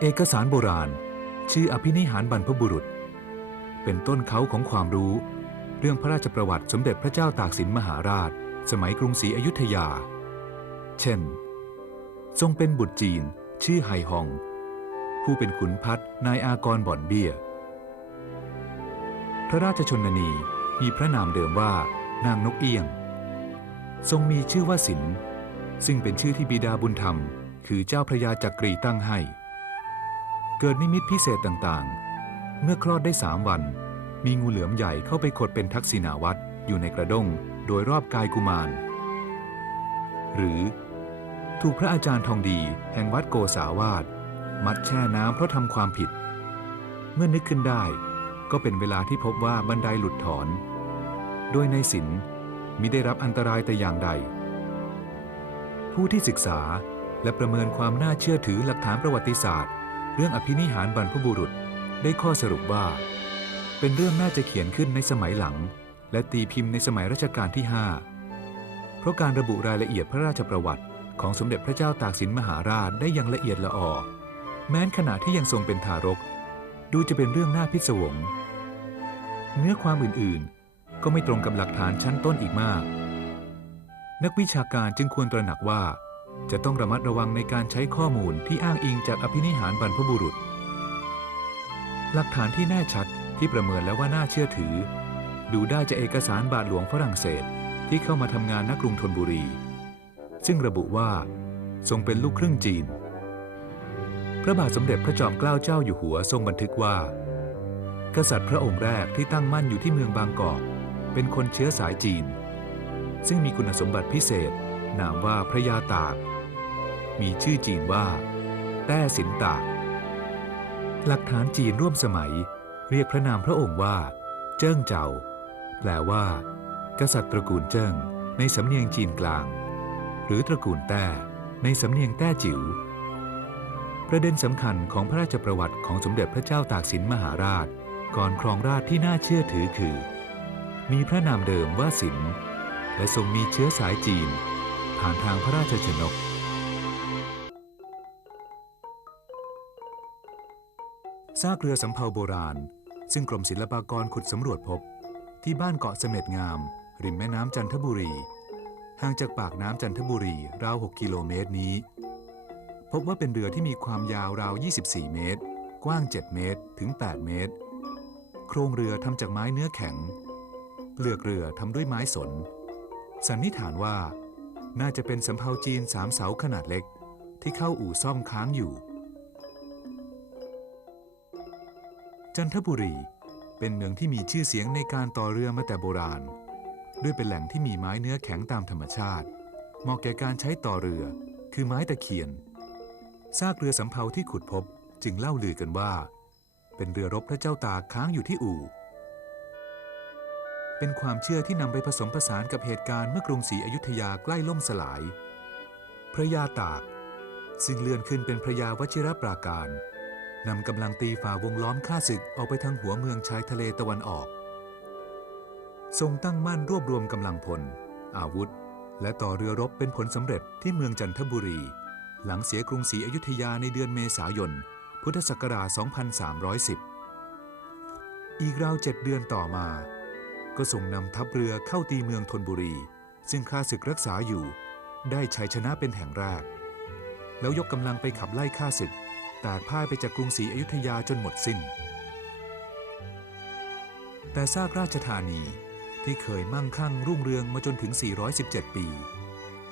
เอกสารโบราณ ชื่ออภินิหารบรรพบุรุษ เป็นต้นเขาของความรู้ เรื่องพระราชประวัติสมเด็จพระเจ้าตากสินมหาราช สมัยกรุงศรีอยุธยา เช่น ทรงเป็นบุตรจีน ชื่อไฮฮอง ผู้เป็นขุนพัฒนายอากรบ่อนเบี้ย พระราชชนนีมีพระนามเดิมว่านางนกเอี้ยง ทรงมีชื่อว่าสินซึ่งเป็นชื่อที่บิดาบุญธรรม คือเจ้าพระยาจักรีตั้งให้ เกิดนิมิตพิเศษต่างๆ เมื่อคลอดได้สามวัน มีงูเหลือมใหญ่เข้าไปขดเป็นทักษิณาวัตรอยู่ในกระด้งโดยรอบกายกุมาร หรือ ถูกพระอาจารย์ทองดีแห่งวัดโกษาวาสมัดแช่น้ำเพราะทำความผิด เมื่อนึกขึ้นได้ ก็เป็นเวลาที่พบว่าบันไดหลุดถอน โดยในสินมิได้รับอันตรายแต่อย่างใด ผู้ที่ศึกษาและประเมินความน่าเชื่อถือหลักฐานประวัติศาสตร์ เรื่องอภินิหารบรรพบุรุษได้ข้อสรุปว่า เป็นเรื่องน่าจะเขียนขึ้นในสมัยหลัง และตีพิมพ์ในสมัยรัชกาลที่ 5 เพราะการระบุรายละเอียดพระราชประวัติ ของสมเด็จพระเจ้าตากสินมหาราชได้อย่างละเอียดละออแม้นขณะที่ยังทรงเป็นทารก ดูจะเป็นเรื่องน่าพิศวง เนื้อความอื่นๆ ก็ไม่ตรงกับหลักฐานชั้นต้นอีกมาก นักวิชาการจึงควรตระหนักว่า จะต้องระมัดระวังในการใช้ข้อมูลที่อ้างอิงจากอภินิหารบรรพบุรุษ หลักฐานที่แน่ชัดที่ประเมินแล้วว่าน่าเชื่อถือ ดูได้จากเอกสารบาทหลวงฝรั่งเศสที่เข้ามาทำงานณกรุงธนบุรี ซึ่งระบุว่า ทรงเป็นลูกครึ่งจีน พระบาทสมเด็จพระจอมเกล้าเจ้าอยู่หัวทรงบันทึกว่า กษัตริย์พระองค์แรกที่ตั้งมั่นอยู่ที่เมืองบางกอกเป็นคนเชื้อสายจีน ซึ่งมีคุณสมบัติพิเศษ นามว่าพระยาตาก มีชื่อจีนว่า แต้สินตาก หลักฐานจีนร่วมสมัย เรียกพระนามพระองค์ว่า เจิ้งเจ้า แปลว่า กษัตริย์ตระกูลเจิ้งในสำเนียงจีนกลาง หรือตระกูลแต้ในสำเนียงแต้จิ๋วประเด็นสำคัญของพระราชประวัติของสมเด็จพระเจ้าตากสินมหาราช ก่อนครองราชที่น่าเชื่อถือคือ มีพระนามเดิมว่าสินและทรงมีเชื้อสายจีน ผ่านทางพระราชชนก ซากเรือสำเภาโบราณ ซึ่งกรมศิลปากรขุดสำรวจพบ ที่บ้านเกาะเสม็ดงาม ริมแม่น้ำจันทบุรี ห่างจากปากน้ำจันทบุรีราว 6 กิโลเมตรนี้ พบว่าเป็นเรือที่มีความยาวราว 24 เมตร กว้าง 7 เมตรถึง 8 เมตร โครงเรือทำจากไม้เนื้อแข็งเปลือกเรือทำด้วยไม้สน สันนิษฐานว่า น่าจะเป็นสำเภาจีนสามเสาขนาดเล็ก ที่เข้าอู่ซ่อมค้างอยู่ จันทบุรีเป็นเมืองที่มีชื่อเสียงในการต่อเรือมาแต่โบราณ ด้วยเป็นแหล่งที่มีไม้เนื้อแข็งตามธรรมชาติ เหมาะแก่การใช้ต่อเรือ คือไม้ตะเคียน ซากเรือสำเภาที่ขุดพบจึงเล่าลือกันว่า เป็นเรือรบพระเจ้าตากค้างอยู่ที่อู่ เป็นความเชื่อที่นำไปผสมผสานกับเหตุการณ์เมื่อกรุงศรีอยุธยาใกล้ล่มสลาย พระยาตาก ซึ่งเลื่อนขึ้นเป็นพระยาวชิรปราการนำกำลังตีฝ่าวงล้อมข้าศึกออกไปทางหัวเมืองชายทะเลตะวันออก ทรงตั้งมั่นรวบรวมกำลังพล อาวุธ และต่อเรือรบเป็นผลสำเร็จที่เมืองจันทบุรี หลังเสียกรุงศรีอยุธยาในเดือนเมษายน พุทธศักราช 2310 อีกราวเจ็ดเดือนต่อมา ก็ส่งนำทัพเรือเข้าตีเมืองธนบุรี ซึ่งข้าศึกรักษาอยู่ ได้ชัยชนะเป็นแห่งแรก แล้วยกกำลังไปขับไล่ข้าศึกแตกพ่ายไปจากกรุงศรีอยุธยาจนหมดสิ้น แต่ซากราชธานีที่เคยมั่งคั่งรุ่งเรืองมาจนถึง 417 ปี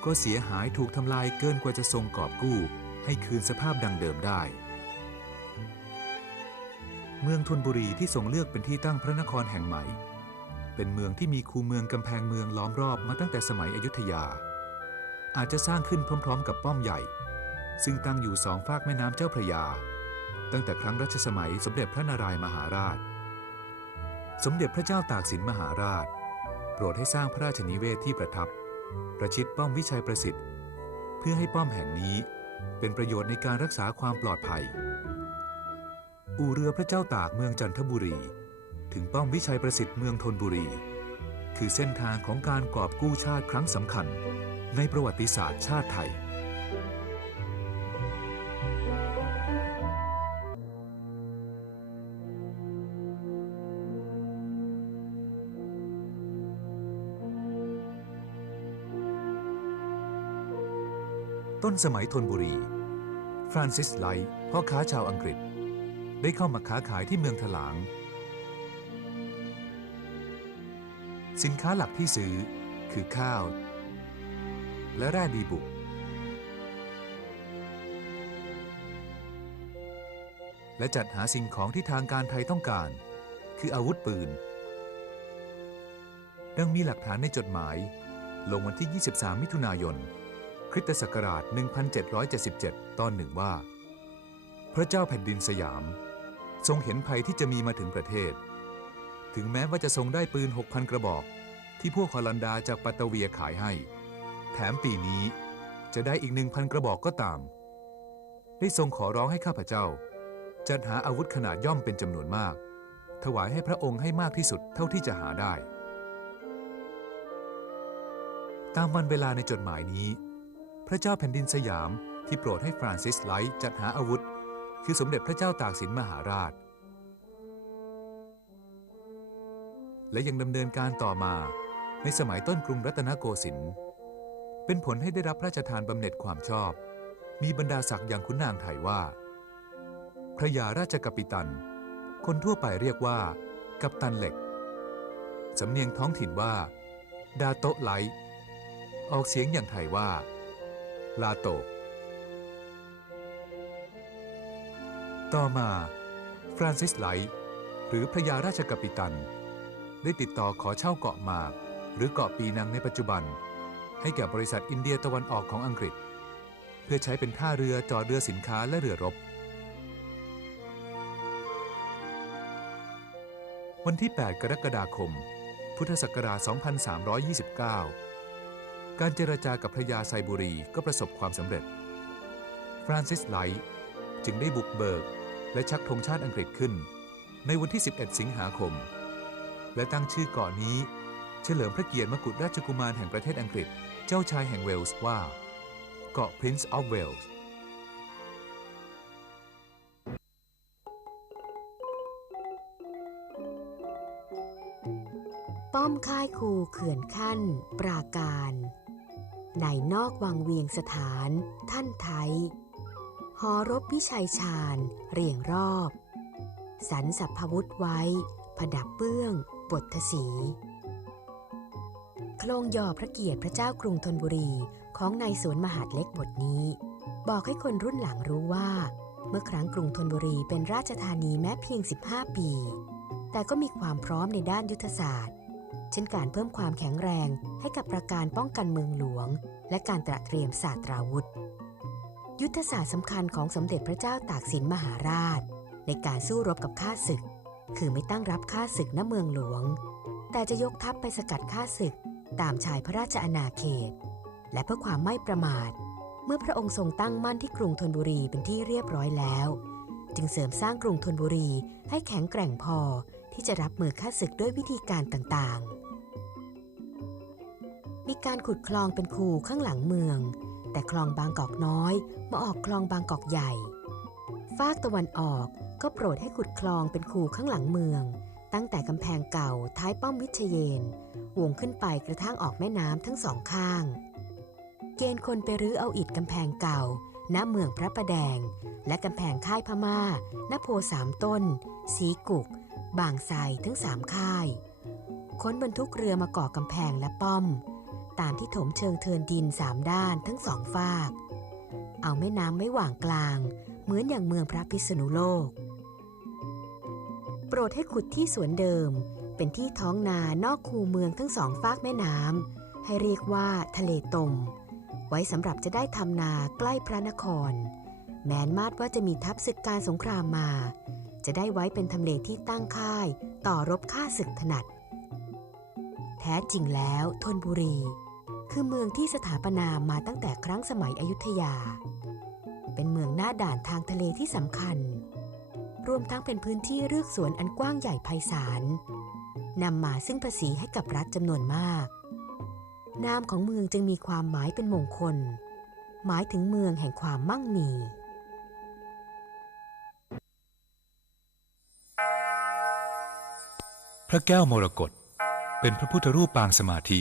ก็เสียหายถูกทำลายเกินกว่าจะทรงกอบกู้ ให้คืนสภาพดังเดิมได้ เมืองธนบุรีที่ทรงเลือกเป็นที่ตั้งพระนครแห่งใหม่ เป็นเมืองที่มีคูเมืองกำแพงเมืองล้อมรอบมาตั้งแต่สมัยอยุธยา อาจจะสร้างขึ้นพร้อม ๆ กับป้อมใหญ่ ซึ่งตั้งอยู่สองฝากแม่น้ำเจ้าพระยา ตั้งแต่ครั้งรัชสมัยสมเด็จพระนารายมหาราช สมเด็จพระเจ้าตากสินมหาราช โปรดให้สร้างพระราชนิเวศที่ประทับ ประชิดป้อมวิชัยประสิทธิ์ เพื่อให้ป้อมแห่งนี้เป็นประโยชน์ในการรักษาความปลอดภัย อู่เรือพระเจ้าตากเมืองจันทบุรี ถึงป้อมวิชัยประสิทธิ์เมืองธนบุรี คือเส้นทางของการกอบกู้ชาติครั้งสำคัญ ในประวัติศาสตร์ชาติไทย ต้นสมัยธนบุรี ฟรานซิสไลท์พ่อค้าชาวอังกฤษ ได้เข้ามาค้าขายที่เมืองถลาง สินค้าหลักที่ซื้อคือข้าว และแร่ดีบุก และจัดหาสิ่งของที่ทางการไทยต้องการ คืออาวุธปืน ดังมีหลักฐานในจดหมาย ลงวันที่ 23 มิถุนายน คริสตศักราช 1777 ตอนหนึ่งว่า พระเจ้าแผ่นดินสยาม ทรงเห็นภัยที่จะมีมาถึงประเทศ ถึงแม้ว่าจะทรงได้ปืน 6,000 กระบอก ที่พวกฮอลันดาจากปัตตเวียขายให้ แถมปีนี้จะได้อีก 1,000 กระบอกก็ตาม ได้ทรงขอร้องให้ข้าพเจ้า จัดหาอาวุธขนาดย่อมเป็นจำนวนมาก ถวายให้พระองค์ให้มากที่สุดเท่าที่จะหาได้ ตามวันเวลาในจดหมายนี้ พระเจ้าแผ่นดินสยามที่โปรดให้ฟรานซิสไลท์จัดหาอาวุธ คือสมเด็จพระเจ้าตากสินมหาราช และยังดำเนินการต่อมา ในสมัยต้นกรุงรัตนโกสินทร์เป็นผลให้ได้รับพระราชทานบำเหน็จความชอบ มีบรรดาศักดิ์อย่างขุนนางไทยว่า พระยาราชกัปิตัน คนทั่วไปเรียกว่า กัปตันเหล็ก สำเนียงท้องถิ่นว่า ดาโตไลออกเสียงอย่างไทยว่า ลาโต ต่อมา ฟรานซิสไลหรือพระยาราชกัปปิตัน ได้ติดต่อขอเช่าเกาะหมาก หรือเกาะปีนังในปัจจุบัน ให้แก่บริษัทอินเดียตะวันออกของอังกฤษ เพื่อใช้เป็นท่าเรือจอดเรือสินค้าและเรือรบ วันที่ 8 กรกฎาคม พุทธศักราช 2329 การเจรจากับพระยาไซบุรีก็ประสบความสำเร็จ ฟรานซิสไลท์จึงได้บุกเบิก และชักธงชาติอังกฤษขึ้น ในวันที่ 11 สิงหาคม และตั้งชื่อเกาะนี้ เฉลิมพระเกียรติมกุฎราชกุมารแห่งประเทศอังกฤษ เจ้าชายแห่งเวลส์ว่า เกาะ Prince of Wales ป้อมค่ายคูเขื่อนขั้น ปราการ ในนอกวังเวียงสถาน ท่านไทย หอรบวิชัยชาญ เรียงรอบ สันสัพพวุธไว้ประดับเบื้องบทสีโครงย่อพระเกียรติพระเจ้ากรุงธนบุรีของนายสวนมหาดเล็กบทนี้ บอกให้คนรุ่นหลังรู้ว่า เมื่อครั้งกรุงธนบุรีเป็นราชธานีแม้เพียง 15 ปี แต่ก็มีความพร้อมในด้านยุทธศาสตร์ เช่นการเพิ่มความแข็งแรงให้กับประการป้องกันเมืองหลวง และการตระเตรียมศาสตราวุธ ยุทธศาสตร์สำคัญของสมเด็จพระเจ้าตากสินมหาราช ในการสู้รบกับข้าศึก คือไม่ตั้งรับข้าศึกณเมืองหลวง แต่จะยกทัพไปสกัดข้าศึกตามชายพระราชอาณาเขต และเพื่อความไม่ประมาท เมื่อพระองค์ทรงตั้งมั่นที่กรุงธนบุรีเป็นที่เรียบร้อยแล้ว จึงเสริมสร้างกรุงธนบุรีให้แข็งแกร่งพอที่จะรับมือข้าศึกด้วยวิธีการต่างๆ มีการขุดคลองเป็นคูข้างหลังเมือง แต่คลองบางกอกน้อยมาออกคลองบางกอกใหญ่ฟากตะวันออก ก็โปรดให้ขุดคลองเป็นคูข้างหลังเมือง ตั้งแต่กำแพงเก่าท้ายป้อมวิเชยน วงขึ้นไปกระทั่งออกแม่น้ำทั้งสองข้าง เกณฑ์คนไปรื้อเอาอิฐกำแพงเก่าณเมืองพระประแดง และกำแพงค่ายพม่าณโพสามต้น สีกุก บางไทรทั้งสามค่าย ค้นบรรทุกเรือมาก่อกำแพงและป้อม ตามที่ถมเชิงเทินดินสามด้านทั้งสองฝาก เอาแม่น้ำไม่หว่างกลาง เหมือนอย่างเมืองพระพิษณุโลก ปรดให้ขุดที่สวนเดิม เป็นที่ท้องนานอกคูเมืองทั้งสองฝากแม่น้ำให้เรียกว่าทะเลตม ไว้สำหรับจะได้ทำนาใกล้พระนคร แม้นมาดว่าจะมีทัพศึกการสงครามมา จะได้ไว้เป็นทำเลที่ตั้งค่าย ต่อรบฆ่าศึกถนัด แท้จริงแล้วธนบุรี คือเมืองที่สถาปนามาตั้งแต่ครั้งสมัยอยุธยา เป็นเมืองหน้าด่านทางทะเลที่สำคัญ รวมทั้งเป็นพื้นที่เรือกสวนอันกว้างใหญ่ไพศาลนำมาซึ่งภาษีให้กับรัฐจำนวนมาก นามของเมืองจึงมีความหมายเป็นมงคล หมายถึงเมืองแห่งความมั่งมีพระแก้วมรกตเป็นพระพุทธรูปปางสมาธิ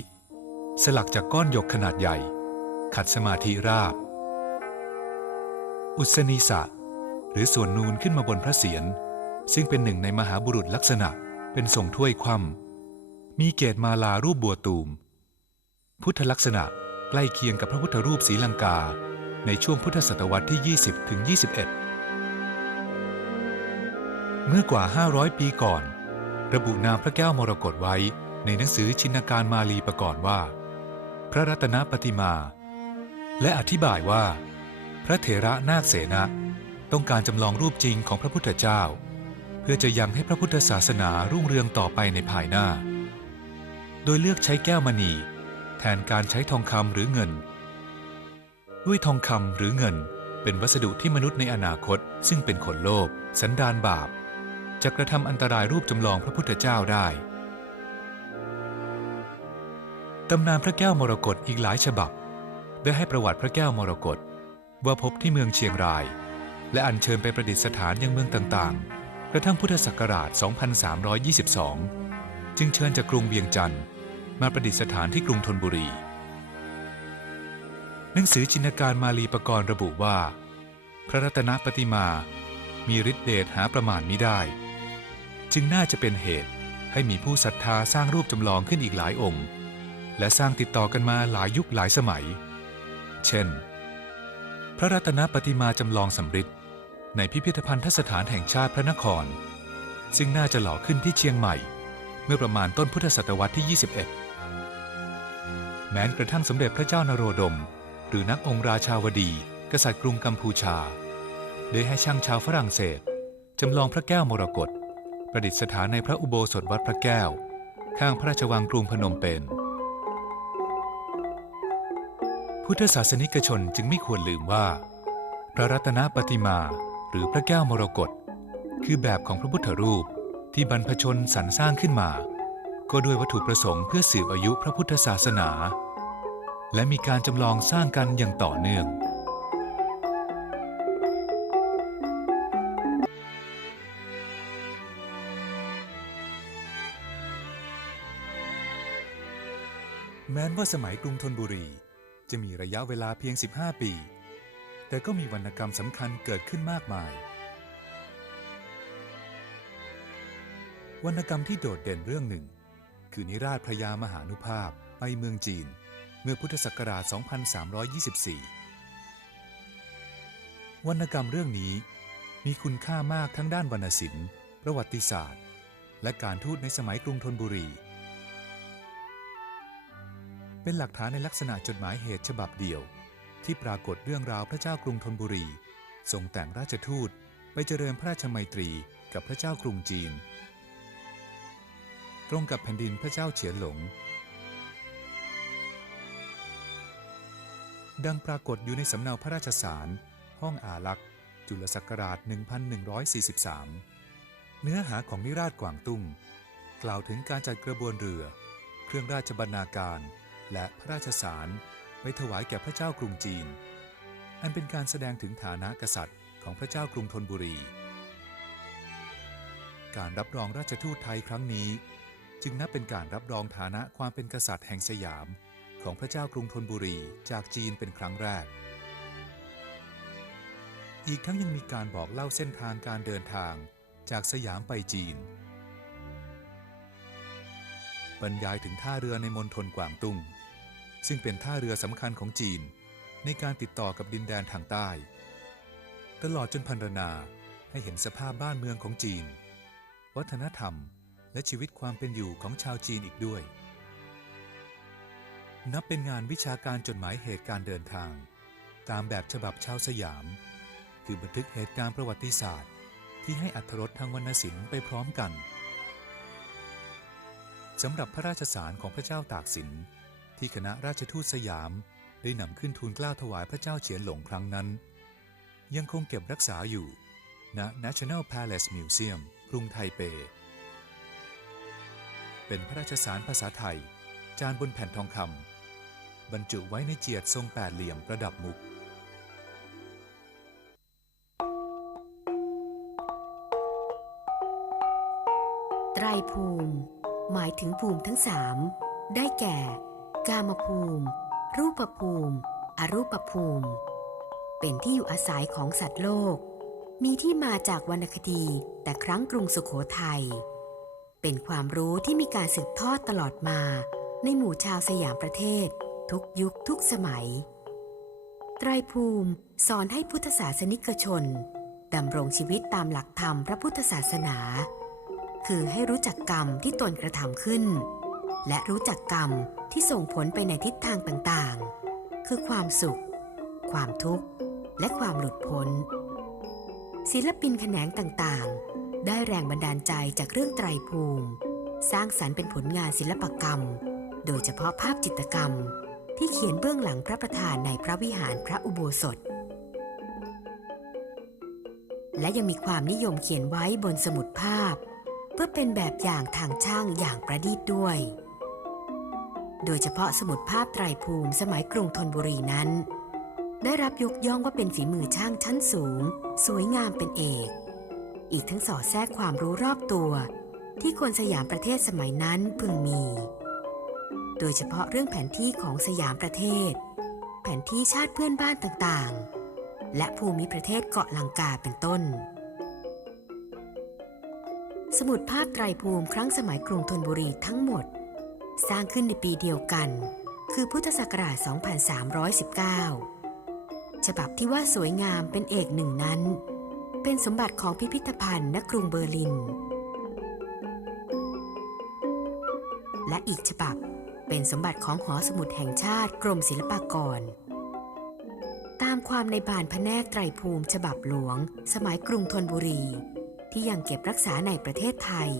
สลักจากก้อนหยกขนาดใหญ่ ขัดสมาธิราบ อุศนีสะ หรือส่วนนูนขึ้นมาบนพระเศียรซึ่งเป็นหนึ่งในมหาบุรุษลักษณะเป็นทรงถ้วยคว่ำมีเกตมาลารูปบัวตูม พุทธลักษณะใกล้เคียงกับพระพุทธรูปศีลังกา ในช่วงพุทธศตวรรษที่ 20ถึง21 เมื่อกว่า 500 ปีก่อน ระบุนามพระแก้วมรกตไว้ในหนังสือชินการมาลีประกอบว่า พระรัตนปฏิมา และอธิบายว่า พระเถระนาคเสนะ ต้องการจำลองรูปจริงของพระพุทธเจ้า เพื่อจะยังให้พระพุทธศาสนารุ่งเรืองต่อไปในภายหน้า โดยเลือกใช้แก้วมณี แทนการใช้ทองคำหรือเงิน ด้วยทองคำหรือเงิน เป็นวัสดุที่มนุษย์ในอนาคต ซึ่งเป็นคนโลภสันดานบาป จะกระทำอันตรายรูปจำลองพระพุทธเจ้าได้ตำนานพระแก้วมรกตอีกหลายฉบับ ได้ให้ประวัติพระแก้วมรกตว่าพบที่เมืองเชียงราย และอัญเชิญไปประดิษฐานยังเมืองต่างๆ กระทั่งพุทธศักราช 2322 จึงเชิญจากกรุงเวียงจันทร์มาประดิษฐานที่กรุงธนบุรี หนังสือจินการมาลีปกรณ์ระบุว่า พระรัตนปฏิมา มีฤทธิเดชหาประมาณมิได้ จึงน่าจะเป็นเหตุให้มีผู้ศรัทธาสร้างรูปจำลองขึ้นอีกหลายองค์ และสร้างติดต่อกันมาหลายยุคหลายสมัย เช่น พระรัตนปฏิมาจำลองสำริด ในพิพิธภัณฑสถานแห่งชาติพระนคร ซึ่งน่าจะหล่อขึ้นที่เชียงใหม่ เมื่อประมาณต้นพุทธศตวรรษที่ 21 แม้กระทั่งสมเด็จพระเจ้านโรดม หรือนักองค์ราชาวดี กษัตริย์กรุงกัมพูชา ได้ให้ช่างชาวฝรั่งเศสจำลองพระแก้วมรกตประดิษฐานในพระอุโบสถวัดพระแก้ว ข้างพระราชวังกรุงพนมเปญพุทธศาสนิกชนจึงไม่ควรลืมว่า พระรัตนปฏิมา หรือพระแก้วมรกตคือแบบของพระพุทธรูปที่บรรพชนสรรสร้างขึ้นมา ก็ด้วยวัตถุประสงค์เพื่อสืบอายุพระพุทธศาสนา และมีการจำลองสร้างกันอย่างต่อเนื่อง แม้นว่าสมัยกรุงธนบุรี จะมีระยะเวลาเพียง 15 ปี แต่ก็มีวรรณกรรมสำคัญเกิดขึ้นมากมาย วรรณกรรมที่โดดเด่นเรื่องหนึ่ง คือนิราชพระยามหานุภาพไปเมืองจีน เมื่อพุทธศักราช 2324 วรรณกรรมเรื่องนี้มีคุณค่ามากทั้งด้านวรรณศิลป์ประวัติศาสตร์ และการทูตในสมัยกรุงธนบุรี เป็นหลักฐานในลักษณะจดหมายเหตุฉบับเดียว ที่ปรากฏเรื่องราวพระเจ้ากรุงธนบุรีทรงแต่งราชทูตไปเจริญพระราชมัยตรีกับพระเจ้ากรุงจีน ตรงกับแผ่นดินพระเจ้าเฉียนหลง ดังปรากฏอยู่ในสำเนาพระราชสาร ห้องอาลักษ์ จุลศักราช 1143 เนื้อหาของนิราชกวางตุ้ง กล่าวถึงการจัดกระบวนเรือ เครื่องราชบรรณาการ และพระราชสาร ไว้ถวายแก่พระเจ้ากรุงจีน อันเป็นการแสดงถึงฐานะกษัตริย์ของพระเจ้ากรุงธนบุรี การรับรองราชทูตไทยครั้งนี้ จึงนับเป็นการรับรองฐานะความเป็นกษัตริย์แห่งสยาม ของพระเจ้ากรุงธนบุรีจากจีนเป็นครั้งแรก อีกทั้งยังมีการบอกเล่าเส้นทางการเดินทางจากสยามไปจีน บรรยายถึงท่าเรือในมณฑลกวางตุ้ง ซึ่งเป็นท่าเรือสำคัญของจีน ในการติดต่อกับดินแดนทางใต้ ตลอดจนพันรนาให้เห็นสภาพบ้านเมืองของจีน วัฒนธรรมและชีวิตความเป็นอยู่ของชาวจีนอีกด้วย นับเป็นงานวิชาการจดหมายเหตุการเดินทาง ตามแบบฉบับชาวสยาม คือบันทึกเหตุการณ์ประวัติศาสตร์ ที่ให้อัธรสทางวรรณศิลป์ไปพร้อมกันสำหรับพระราชสารของพระเจ้าตากสิน ที่คณะราชทูตสยามได้นำขึ้นทูลกล้าถวายพระเจ้าเฉียนหลงครั้งนั้น ยังคงเก็บรักษาอยู่ณ National Palace Museum กรุงไทเป เป็นพระราชสารภาษาไทย จานบนแผ่นทองคำบรรจุไว้ในเจียดทรงแปดเหลี่ยมประดับมุกไตรภูมิ หมายถึงภูมิทั้งสามได้แก่ กามภูมิ รูปภูมิ อรูปภูมิ เป็นที่อยู่อาศัยของสัตว์โลก มีที่มาจากวรรณคดีแต่ครั้งกรุงสุขโขทัย เป็นความรู้ที่มีการสืบทอดตลอดมาในหมู่ชาวสยามประเทศ ทุกยุคทุกสมัย ไตรภูมิสอนให้พุทธศาสนิกชนดำรงชีวิตตามหลักธรรมพระพุทธศาสนา คือให้รู้จักกรรมที่ตนกระทำขึ้น และรู้จักกรรมที่ส่งผลไปในทิศทางต่างๆ คือความสุข ความทุกข์ และความหลุดพ้น ศิลปินแขนงต่างๆ ได้แรงบันดาลใจจากเรื่องไตรภูมิ สร้างสรรค์เป็นผลงานศิลปกรรม โดยเฉพาะภาพจิตรกรรม ที่เขียนเบื้องหลังพระประธานในพระวิหารพระอุโบสถ และยังมีความนิยมเขียนไว้บนสมุดภาพ เพื่อเป็นแบบอย่างทางช่างอย่างประณีตด้วย โดยเฉพาะสมุดภาพไตรภูมิสมัยกรุงธนบุรีนั้น ได้รับยกย่องว่าเป็นฝีมือช่างชั้นสูง สวยงามเป็นเอก อีกทั้งสอดแทรกความรู้รอบตัว ที่คนสยามประเทศสมัยนั้นพึงมี โดยเฉพาะเรื่องแผนที่ของสยามประเทศ แผนที่ชาติเพื่อนบ้านต่างๆ และภูมิประเทศเกาะลังกาเป็นต้นสมุดภาพไตรภูมิครั้งสมัยกรุงธนบุรีทั้งหมด สร้างขึ้นในปีเดียวกัน คือพุทธศักราช 2319 ฉบับที่ว่าสวยงามเป็นเอกหนึ่งนั้น เป็นสมบัติของพิพิธภัณฑ์ณกรุงเบอร์ลิน และอีกฉบับเป็นสมบัติของหอสมุดแห่งชาติกรมศิลปากร ตามความในบานพระแนกไตรภูมิฉบับหลวง สมัยกรุงธนบุรี ที่ยังเก็บรักษาในประเทศไทย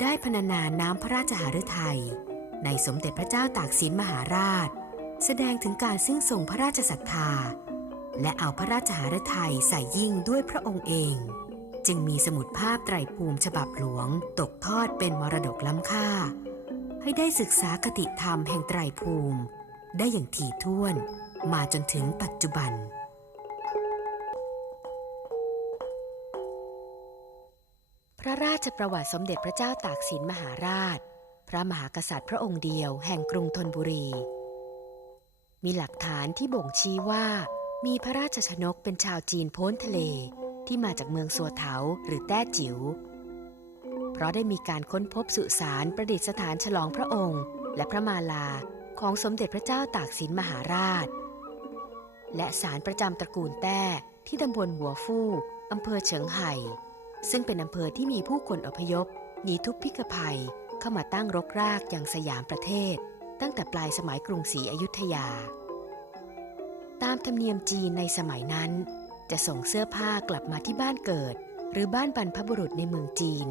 ได้พรรณนาน้ำพระราชหฤทัยในสมเด็จพระเจ้าตากสินมหาราช แสดงถึงการซึ่งทรงพระราชศรัทธา และเอาพระราชหฤทัยใส่ยิ่งด้วยพระองค์เอง จึงมีสมุดภาพไตรภูมิฉบับหลวง ตกทอดเป็นมรดกล้ำค่า ให้ได้ศึกษาคติธรรมแห่งไตรภูมิ ได้อย่างถี่ถ้วนมาจนถึงปัจจุบัน พระราชประวัติสมเด็จพระเจ้าตากสินมหาราช พระมหากษัตริย์พระองค์เดียวแห่งกรุงธนบุรี มีหลักฐานที่บ่งชี้ว่ามีพระราชชนกเป็นชาวจีนโพ้นทะเลที่มาจากเมืองสัวเถาหรือแต้จิ๋ว เพราะได้มีการค้นพบสุสานประดิษฐานฉลองพระองค์ และพระมาลาของสมเด็จพระเจ้าตากสินมหาราช และศาลประจำตระกูลแต้ที่ตำบลหัวฟู่อำเภอเฉิงไห่ ซึ่งเป็นอำเภอที่มีผู้คนอพยพหนีทุพพิกภัยเข้ามาตั้งรกรากอย่างสยามประเทศ ตั้งแต่ปลายสมัยกรุงศรีอยุธยา ตามธรรมเนียมจีนในสมัยนั้น จะส่งเสื้อผ้ากลับมาที่บ้านเกิด หรือบ้านบรรพบุรุษในเมืองจีน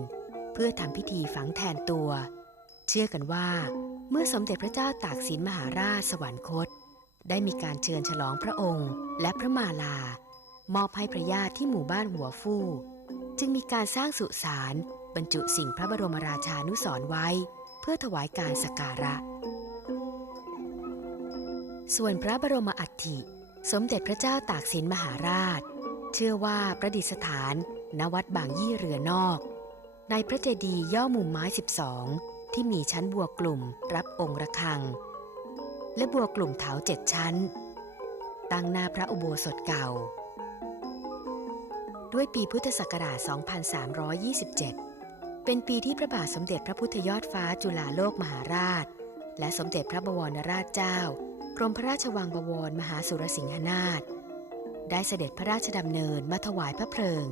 เพื่อทำพิธีฝังแทนตัว เชื่อกันว่า เมื่อสมเด็จพระเจ้าตากสินมหาราชสวรรคต ได้มีการเชิญฉลองพระองค์ และพระมาลามอบให้พระญาติที่หมู่บ้านหัวฟู่ จึงมีการสร้างสุสานบรรจุสิ่งพระบรมราชานุสรณ์ไว้ เพื่อถวายการสักการะ ส่วนพระบรมอัฐิ สมเด็จพระเจ้าตากสินมหาราช เชื่อว่าประดิษฐานณวัดบางยี่เรือนอก ในพระเจดีย์ย่อมุมไม้ 12 ที่มีชั้นบัวกลุ่มรับองค์ระฆัง และบัวกลุ่มเถาเจ็ดชั้น ตั้งหน้าพระอุโบสถเก่า ด้วยปีพุทธศักราช 2327 เป็นปีที่พระบาทสมเด็จพระพุทธยอดฟ้าจุฬาโลกมหาราช และสมเด็จพระบวรราชเจ้า กรมพระราชวังบวรมหาสุรสิงหนาถได้เสด็จพระราชดำเนินมาถวายพระเพลิง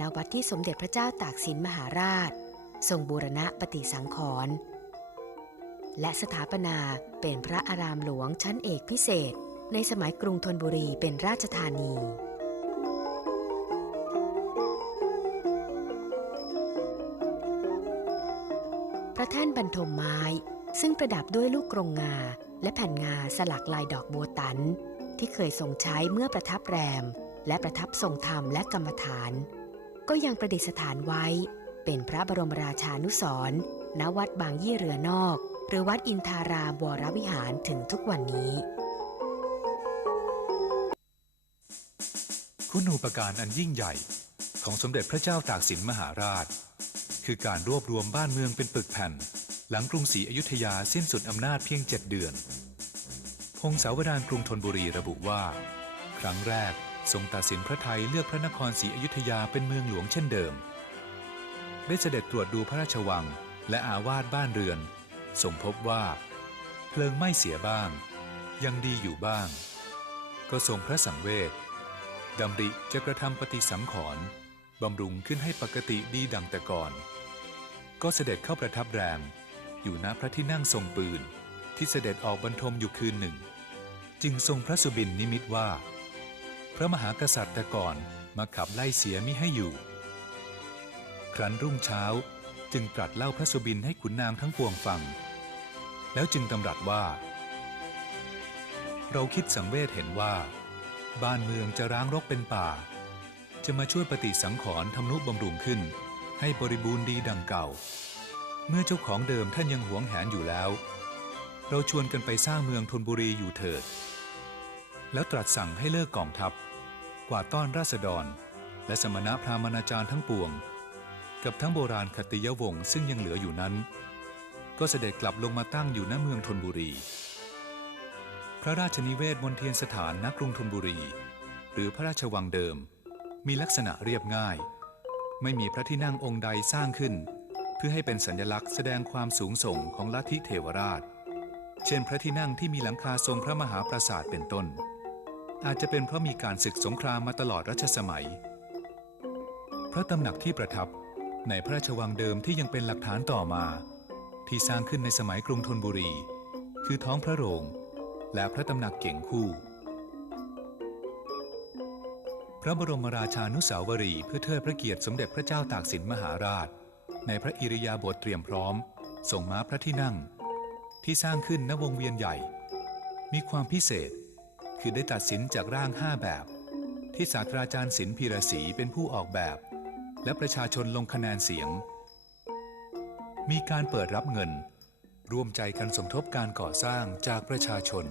ณวัดที่สมเด็จพระเจ้าตากสินมหาราช ทรงบูรณะปฏิสังขรณ์และสถาปนาเป็นพระอารามหลวงชั้นเอกพิเศษ ในสมัยกรุงธนบุรีเป็นราชธานี ระแท่นบรรทมไม้ ซึ่งประดับด้วยลูกกรงงา และแผ่นงาสลักลายดอกบัวตัน ที่เคยทรงใช้เมื่อประทับแรม และประทับทรงธรรมและกรรมฐาน ก็ยังประดิษฐานไว้ เป็นพระบรมราชานุสรณ์ณวัดบางยี่เรือนอก หรือวัดอินทารามวรวิหารถึงทุกวันนี้ คุณูปการอันยิ่งใหญ่ ของสมเด็จพระเจ้าตากสินมหาราช คือการรวบรวมบ้านเมืองเป็นปึกแผ่น หลังกรุงศรีอยุธยาสิ้นสุดอำนาจเพียงเจ็ดเดือน พงศาวดารกรุงธนบุรีระบุว่า ครั้งแรกทรงตัดสินพระไทยเลือกพระนครศรีอยุธยาเป็นเมืองหลวงเช่นเดิม ได้เสด็จตรวจดูพระราชวังและอาวาสบ้านเรือนทรงพบว่า เพลิงไหม้เสียบ้าง ยังดีอยู่บ้าง ก็ทรงพระสังเวชดำริจะกระทำปฏิสังขรณ์บำรุงขึ้นให้ปกติดีดังแต่ก่อน ก็เสด็จเข้าประทับแรม อยู่ณพระที่นั่งทรงปืน ที่เสด็จออกบรรทมอยู่คืนหนึ่ง จึงทรงพระสุบินนิมิตว่า พระมหากษัตริย์แต่ก่อนมาขับไล่เสียมิให้อยู่ ครั้นรุ่งเช้าจึงตรัสเล่าพระสุบินให้ขุนนางทั้งปวงฟัง แล้วจึงตำรัสว่า เราคิดสังเวชเห็นว่า บ้านเมืองจะร้างรกเป็นป่า จะมาช่วยปฏิสังขรณ์ทำนุบำรุงขึ้น ให้บริบูรณ์ดีดังเก่า เมื่อเจ้าของเดิมท่านยังหวงแหนอยู่แล้ว เราชวนกันไปสร้างเมืองธนบุรีอยู่เถิด แล้วตรัสสั่งให้เลิกกองทัพ กวาดต้อนราษฎร และสมณะพราหมณาจารย์ทั้งปวง กับทั้งโบราณคติยวงศ์ซึ่งยังเหลืออยู่นั้น ก็เสด็จกลับลงมาตั้งอยู่ณเมืองธนบุรี พระราชนิเวศมนเทียนสถานณกรุงธนบุรี หรือพระราชวังเดิม มีลักษณะเรียบง่าย ไม่มีพระที่นั่งองค์ใดสร้างขึ้น เพื่อให้เป็นสัญลักษณ์แสดงความสูงส่งของลัทธิเทวราช เช่นพระที่นั่งที่มีหลังคาทรงพระมหาปราสาทเป็นต้น อาจจะเป็นเพราะมีการศึกสงครามมาตลอดรัชสมัย พระตำหนักที่ประทับในพระราชวังเดิมที่ยังเป็นหลักฐานต่อมา ที่สร้างขึ้นในสมัยกรุงธนบุรี คือท้องพระโรง และพระตำหนักเก่งคู่ ระบรมราชานุสาวรีย์เพื่อเทิดพระเกียรติสมเด็จพระเจ้าตากสินมหาราช ในพระอิริยาบถเตรียมพร้อมส่งม้าพระที่นั่ง ที่สร้างขึ้นณวงเวียนใหญ่ มีความพิเศษ คือได้ตัดสินจากร่างห้าแบบ ที่ศาสตราจารย์ศิลป์พีระศรีเป็นผู้ออกแบบ และประชาชนลงคะแนนเสียง มีการเปิดรับเงิน ร่วมใจกันสมทบการก่อสร้างจากประชาชน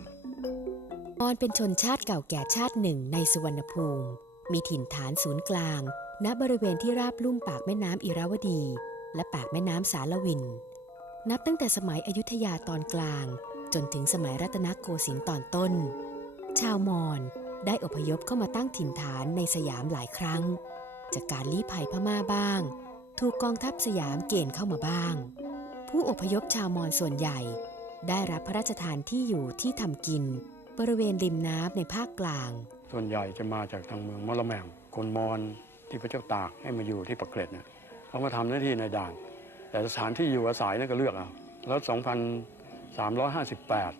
มอญเป็นชนชาติเก่าแก่ชาติหนึ่งในสุวรรณภูมิ มีถิ่นฐานศูนย์กลาง ณบริเวณที่ราบลุ่มปากแม่น้ำอิราวดี และปากแม่น้ำสารวิน นับตั้งแต่สมัยอยุธยาตอนกลาง จนถึงสมัยรัตนโกสินทร์ตอนต้น ชาวมอญได้อพยพเข้ามาตั้งถิ่นฐานในสยามหลายครั้ง จากการลี้ภัยพม่าบ้าง ถูกกองทัพสยามเกณฑ์เข้ามาบ้าง ผู้อพยพชาวมอญส่วนใหญ่ ได้รับพระราชทานที่อยู่ที่ทำกิน บริเวณริมน้ำในภาคกลาง ส่วนใหญ่จะมาจากทางเมืองมะละแมงคนมอญที่พระเจ้าตากให้มาอยู่ที่ปากเกร็ดเนี่ยเขามาทำหน้าที่ในด่าน แต่สถานที่อยู่อาศัยนั่นก็เลือกเอาแล้ว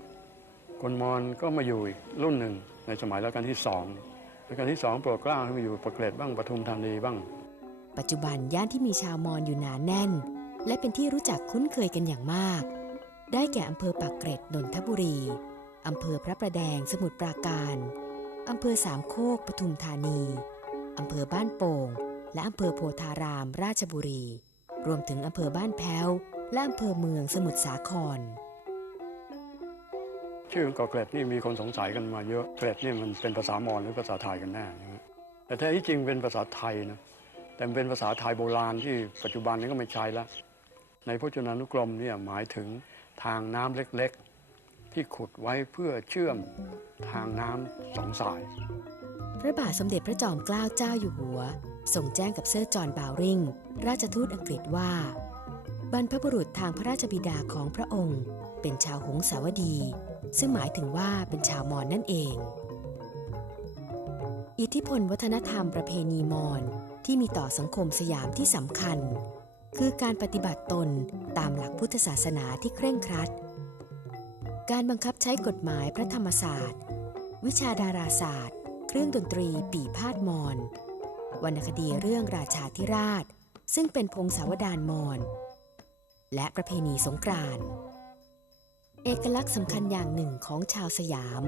2,358 คนมอญก็มาอยู่อีกรุ่นหนึ่งในสมัยรัชกาลที่สองรัชกาลที่สองโปรดเกล้าให้มาอยู่ปากเกร็ดบ้างปทุมธานีบ้าง ปัจจุบันย่านที่มีชาวมอญอยู่หนาแน่น และเป็นที่รู้จักคุ้นเคยกันอย่างมาก ได้แก่อำเภอปากเกร็ดนนทบุรีอำเภอพระประแดงสมุทรปราการ อำเภอสามโคกปทุมธานี อำเภอบ้านโป่ง และอำเภอโพธาราม ราชบุรี รวมถึงอำเภอบ้านแพ้ว และอำเภอเมืองสมุทรสาคร ชื่อของเกาะเกร็ดนี่มีคนสงสัยกันมาเยอะ เกร็ดนี่มันเป็นภาษามอญหรือภาษาไทยกันแน่แต่แท้ที่จริงเป็นภาษาไทยนะแต่เป็นภาษาไทยโบราณที่ปัจจุบันนี้ก็ไม่ใช้ละในพจนานุกรมเนี่ยหมายถึงทางน้ำเล็ก ที่ขุดไว้เพื่อเชื่อมทางน้ำสองสาย พระบาทสมเด็จพระจอมเกล้าเจ้าอยู่หัวส่งแจ้งกับเซอร์จอห์นบาวริง ราชทูตอังกฤษว่า บรรพบุรุษทางพระราชบิดาของพระองค์ เป็นชาวหงสาวดี ซึ่งหมายถึงว่าเป็นชาวมอญนั่นเอง อิทธิพลวัฒนธรรมประเพณีมอญที่มีต่อสังคมสยามที่สำคัญ คือการปฏิบัติตนตามหลักพุทธศาสนาที่เคร่งครัด การบังคับใช้กฎหมายพระธรรมศาสตร์ วิชาดาราศาสตร์ เครื่องดนตรีปีพาดมอนวรรณคดีเรื่องราชาธิราช ซึ่งเป็นพงศาวดารมอนและประเพณีสงกรานต์เอกลักษณ์สำคัญอย่างหนึ่งของชาวสยาม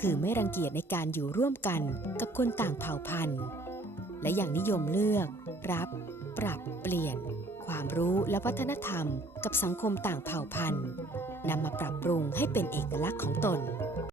คือไม่รังเกียจในการอยู่ร่วมกันกับคนต่างเผ่าพันธุ์ และอย่างนิยมเลือก รับ ปรับเปลี่ยน ความรู้และวัฒนธรรมกับสังคมต่างเผ่าพันธุ์ นำมาปรับปรุงให้เป็นเอกลักษณ์ของตน